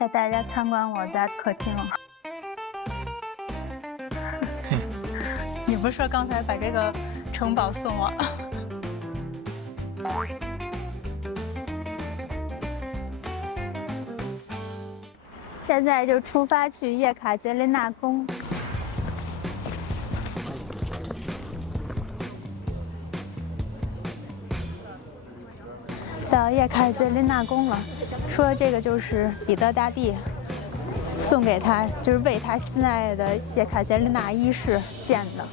带大家参观我家客厅。你不是说刚才把这个城堡送我了？现在就出发去叶卡捷琳娜宫。到叶卡捷琳娜宫了，说这个就是彼得大帝送给他，就是为他心爱的叶卡捷琳娜一世建的。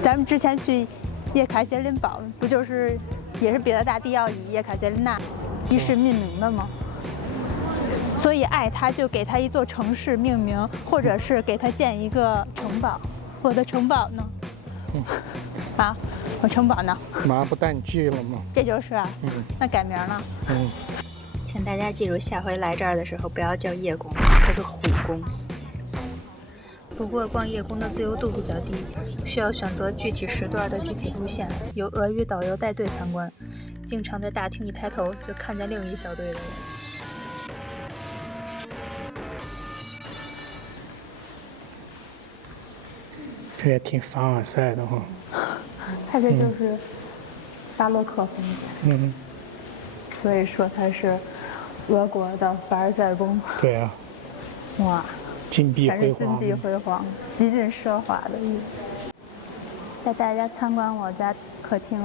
咱们之前去叶卡捷琳堡，不就是也是彼得大帝要以叶卡捷琳娜一世命名的吗？所以爱他就给他一座城市命名，或者是给他建一个城堡。我的城堡呢？啊，我城堡呢？马上不带你去了吗？这就是啊。那改名了。请大家记住，下回来这儿的时候不要叫叶宫，这是虎宫。不过逛叶宫的自由度比较低，需要选择具体时段的具体路线，由俄语导游带队参观。经常在大厅一抬头就看见另一小队的人。这也挺凡尔赛的哈。它这就是巴洛克风格。所以说它是俄国的凡尔赛宫。对啊。哇。金碧辉煌。金碧辉煌，极尽奢华的意思。带大家参观我家客厅。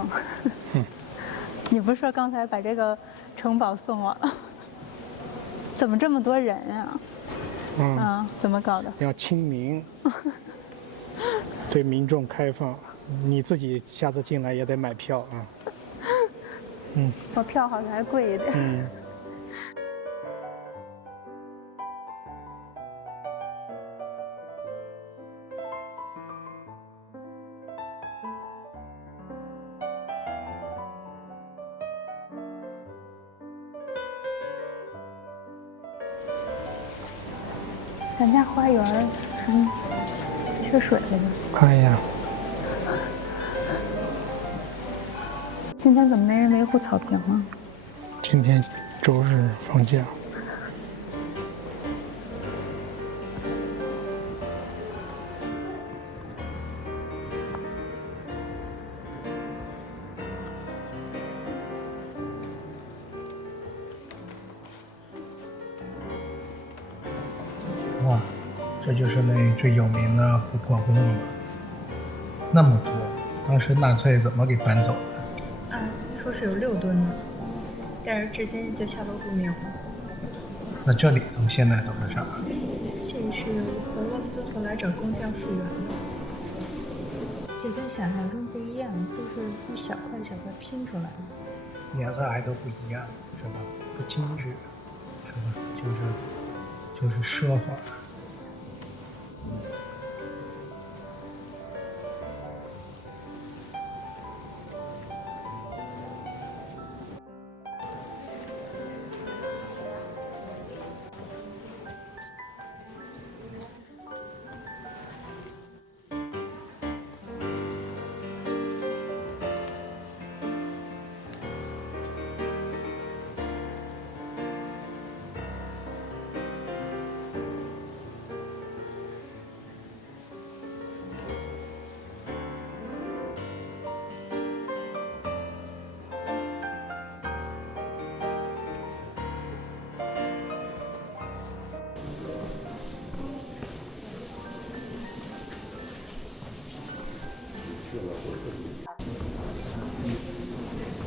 你不是说刚才把这个城堡送我了？怎么这么多人呀？怎么搞的？要亲民，对民众开放。你自己下次进来也得买票啊。我票好像还贵一点。咱家花园是缺水了吗？看一下。今天怎么没人维护草坪啊？今天周日放假。哇，这就是那最有名的琥珀宫了吧？那么多，当时纳粹怎么给搬走的？说是有6吨呢，但是至今就下落不明。那这里头现在都是啥？这是俄罗斯后来找工匠复原的，这跟想象中不一样，都是一小块一小块拼出来的，颜色还都不一样，是吧？不精致，是吧？就是奢华。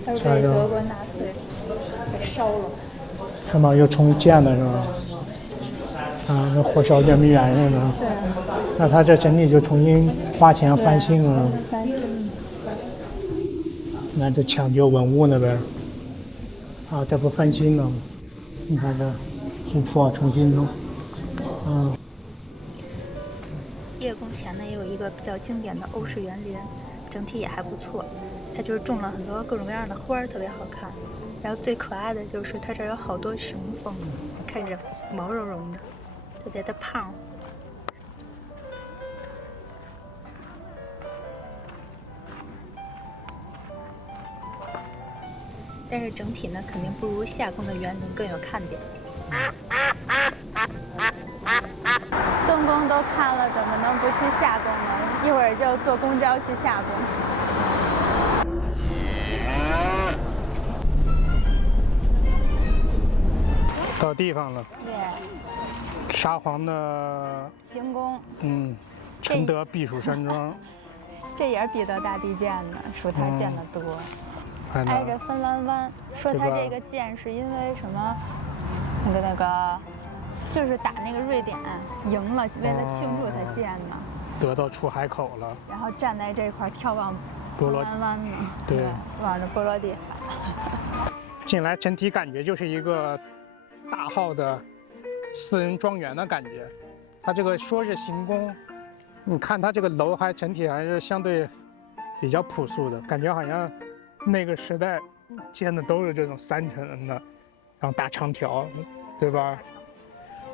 它是被德国纳粹给烧了。是吗？又重建了是吧？啊，那火烧圆明园似的。对。那他这整体就重新花钱翻新了。翻新。那这抢救文物那边，啊，这不翻新了吗？你看这琥珀重新弄。叶宫前呢也有一个比较经典的欧式园林，整体也还不错。它就是种了很多各种各样的花儿，特别好看。然后最可爱的就是它这儿有好多雄蜂，看着毛茸茸的，特别的胖。但是整体呢，肯定不如夏宫的园林更有看点。看了，怎么能不去夏宫呢？一会儿就坐公交去夏宫。到地方了，对，沙皇的行宫，承德避暑山庄，这也是彼得大帝建的，属他建的多。挨着芬兰湾，说他这个建是因为什么？那个，就是打那个瑞典赢了，为了庆祝他建的。得到出海口了，然后站在这块眺望芬兰湾呢，对，望着波罗的海。进来整体感觉就是一个大号的私人庄园的感觉。它这个说是行宫，你看它这个楼还整体还是相对比较朴素的，感觉好像那个时代建的都是这种3层的，然后大长条，对吧？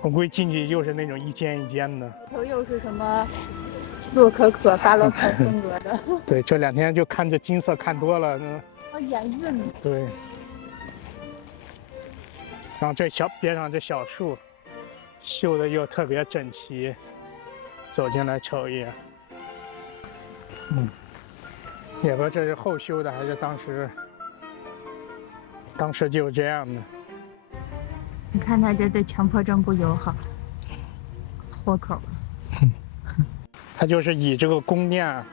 我估计进去就是那种一间一间的。头又是什么洛可可、巴洛克风格的？对，这2天就看这金色看多了，好眼润。对。然后这边上这小树，绣的又特别整齐，走进来瞅一眼。也不知道这是后修的还是当时就这样的。你看他这对强迫症不友好，豁口。他就是以这个宫殿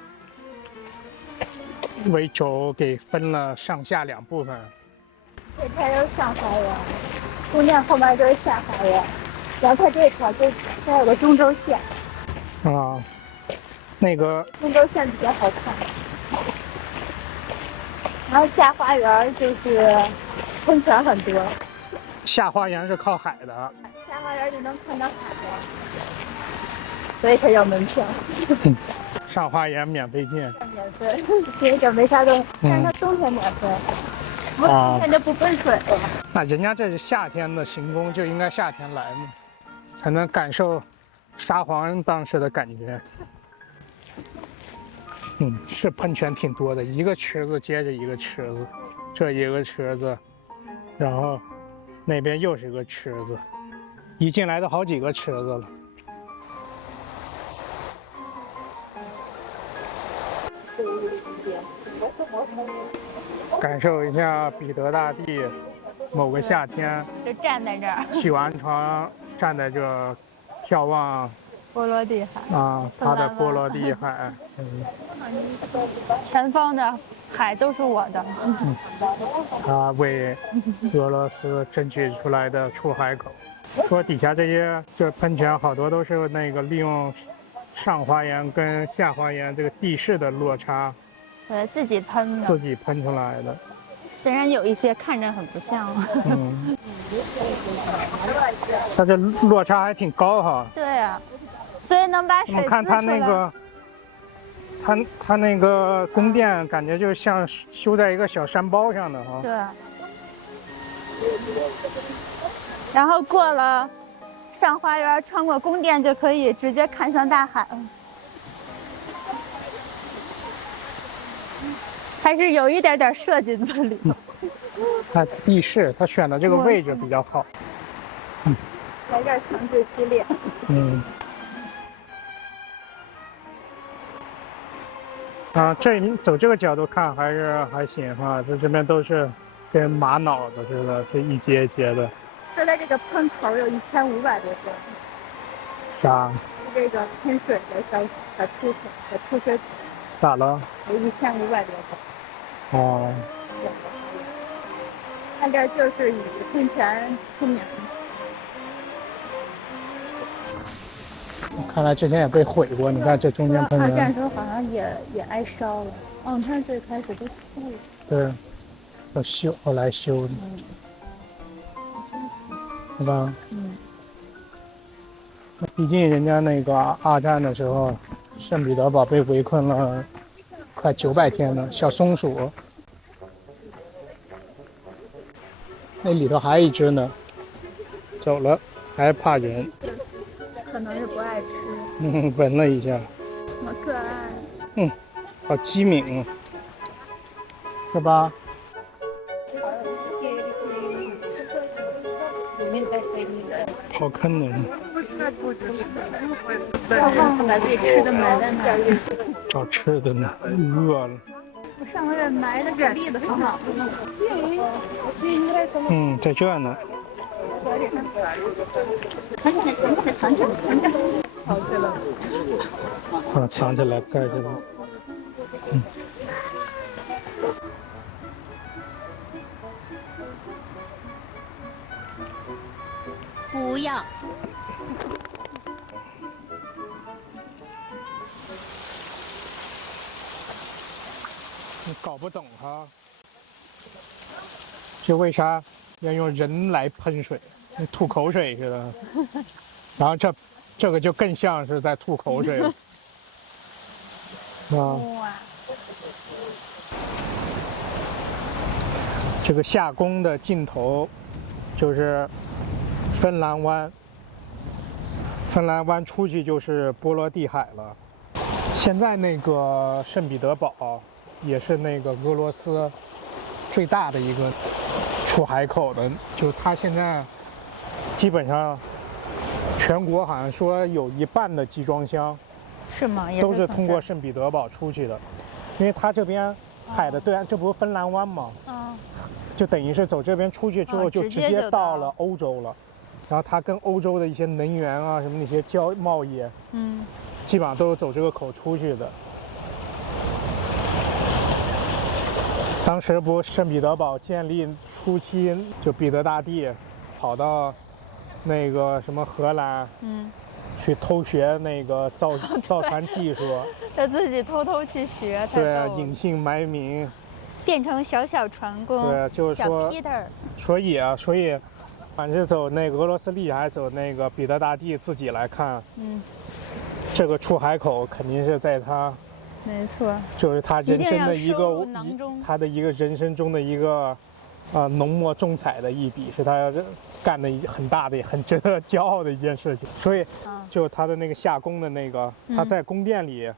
为轴，给分了上下2部分。这边是上花园，宫殿后面就是下花园，然后它这块就还有个中轴线。啊，那个中轴线比较好看。然后下花园就是喷泉很多。下花园是靠海的，下花园就能看到海了，所以它要门票。上花园免费进。免费，因为这没啥东西，但是它冬天免费，冬天就不喷水了。那人家这是夏天的行宫，就应该夏天来嘛，才能感受沙皇当时的感觉。是喷泉挺多的，一个池子接着一个池子，这一个池子，然后那边又是个池子，一进来都好几个池子了。感受一下彼得大帝某个夏天，就站在这儿，起完床站在这儿，眺望波罗的海啊，他的波罗的海。前方的海都是我的。他为俄罗斯争取出来的出海口。说底下这些喷泉好多都是那个利用上花园跟下花园这个地势的落差，自己喷的，自己喷出来的。虽然有一些看着很不像。它这落差还挺高哈。对啊，所以能把水。我看它那个，它那个宫殿感觉就像修在一个小山包上的哈。对。然后过了上花园，穿过宫殿就可以直接看向大海了。还是有一点点设计在里头。它地势，它选的这个位置比较好。来这儿强制洗脸。走这个角度看还行哈，这边都是跟玛瑙的似的，是一节一节的。说的这个喷口有1500多个。啥？这个喷水的小出水口。咋了？有1500多个。哦。那这就是以喷泉出名。看来之前也被毁过，你看这中间喷泉。二战时候好像也挨烧了。你看最开始都碎了。对，后来修的。是吧？毕竟人家那个二战的时候，圣彼得堡被围困了快900天了，小松鼠。那里头还有一只呢，走了，还是怕人。可能是不爱吃。闻了一下。好可爱。好机敏，是吧？刨坑的人。我忘了把自己吃的埋在哪儿。找吃的呢，饿了。我上个月埋的小栗子很好。在这呢。藏起来，藏起来。藏起来，盖着了。不要。你搞不懂哈，就为啥要用人来喷水，跟吐口水似的。然后这个就更像是在吐口水了。哇！这个夏宫的尽头就是芬兰湾，芬兰湾出去就是波罗的海了。现在那个圣彼得堡也是那个俄罗斯最大的一个出海口的，就它现在基本上全国好像说有一半的集装箱是吗？都是通过圣彼得堡出去的，因为它这边海的对岸，这不是芬兰湾吗？就等于是走这边出去之后就直接到了欧洲了，然后它跟欧洲的一些能源啊什么那些贸易，基本上都是走这个口出去的。当时不圣彼得堡建立初期，就彼得大帝跑到那个什么荷兰，去偷学那个造船技术，他自己偷偷去学，对啊，隐姓埋名，变成小船工，对，就是说，所以，反正走那个俄罗斯历还是走那个彼得大帝自己来看，这个出海口肯定是在他。没错，就是他人生的一个他的一个人生中的一个浓墨重彩的一笔，是他干的很大的、很值得骄傲的一件事情。所以，就他的那个夏宫的那个，他在宫殿里，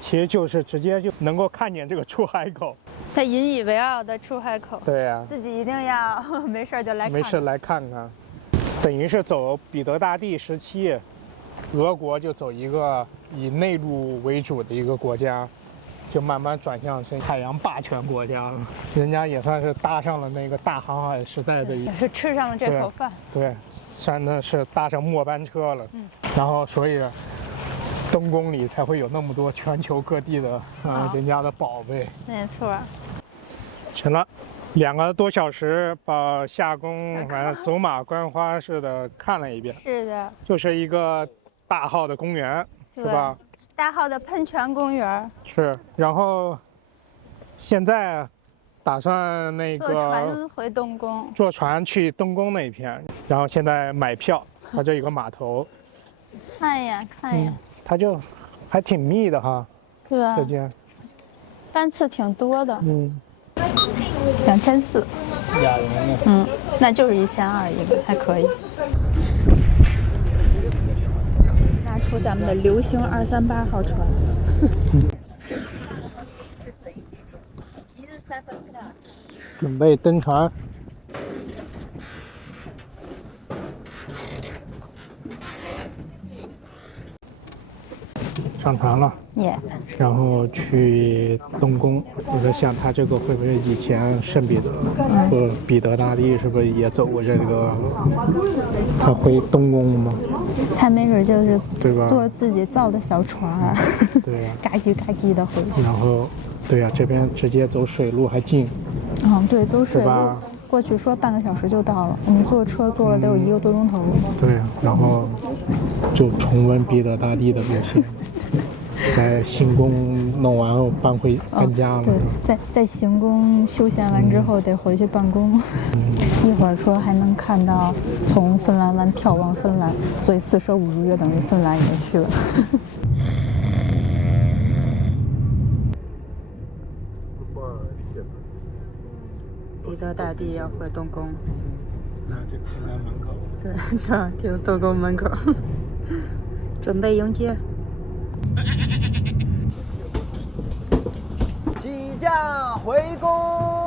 其实就是直接就能够看见这个出海口。他引以为傲的出海口。对呀，自己一定要没事就来看。没事来看看，等于是走彼得大帝时期。俄国就走一个以内陆为主的一个国家，就慢慢转向成海洋霸权国家了。人家也算是搭上了那个大航海时代的也是吃上了这口饭。对，算的是搭上末班车了。然后所以东宫里才会有那么多全球各地的人家的宝贝。没错。行了。2个多小时把夏宫反正走马观花似的看了一遍。是的。就是一个大号的公园，是吧？大号的喷泉公园。是，然后现在打算那个坐船回东宫，坐船去东宫那一片，然后现在买票，它这有个码头。看一眼，看一眼。它就还挺密的哈。对啊。这间班次挺多的。2400。俩人呢？那就是1200一个，还可以。拿出咱们的流星238号船。准备登船。上船了，然后去东宫。我在想，他这个会不会以前圣彼得和彼得大帝是不是也走过这个？他回东宫吗？他没准就是对吧？坐自己造的小船儿，对呀，嘎叽嘎叽的回去。然后，对呀，这边直接走水路还近。对，走水路过去说半个小时就到了，我们坐车坐了得有1个多钟头。对，然后就重温彼得大帝的路线。在行宫弄完后搬家了。对，在行宫休闲完之后得回去办公。一会儿说还能看到从芬兰湾眺望芬兰，所以四舍五入约等于芬兰也去了。彼得大帝要回东宫。那就停在门口。对，这停东宫门口，准备迎接。起驾回宫。